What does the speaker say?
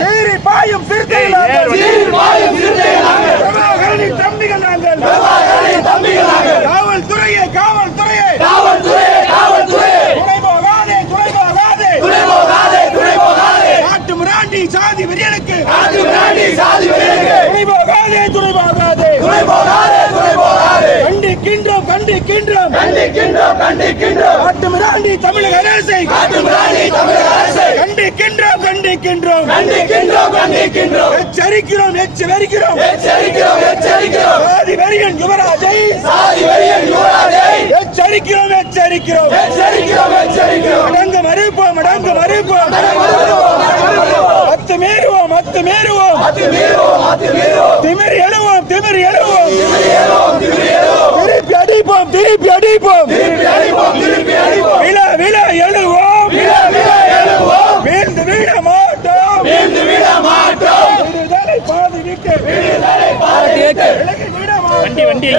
சீறி பாயும் சிறுத்தைகள் தம்பிகள் காவல்துறையே துணை போகாதே நாட்டு மிராண்டி சாதி வெறியனுக்கு துணை போகாதே கண்டிக்கின்றோம் நாட்டு மிராண்டி தமிழக அரசை கண்டிக்கின்றோம் எச்சரிக்கிறோம் சாதி வெறியன் யுவராஜை எச்சரிக்கிறோம் அடங்க மறுப்போம் அத்துமீறுவோம் திமிர் எழுவோம் திருப்பி அடிப்போம் விழ எழுவோம் வீழ்ந்து விட மாட்டோம் விடுதலை பாதுகாக்க வண்டி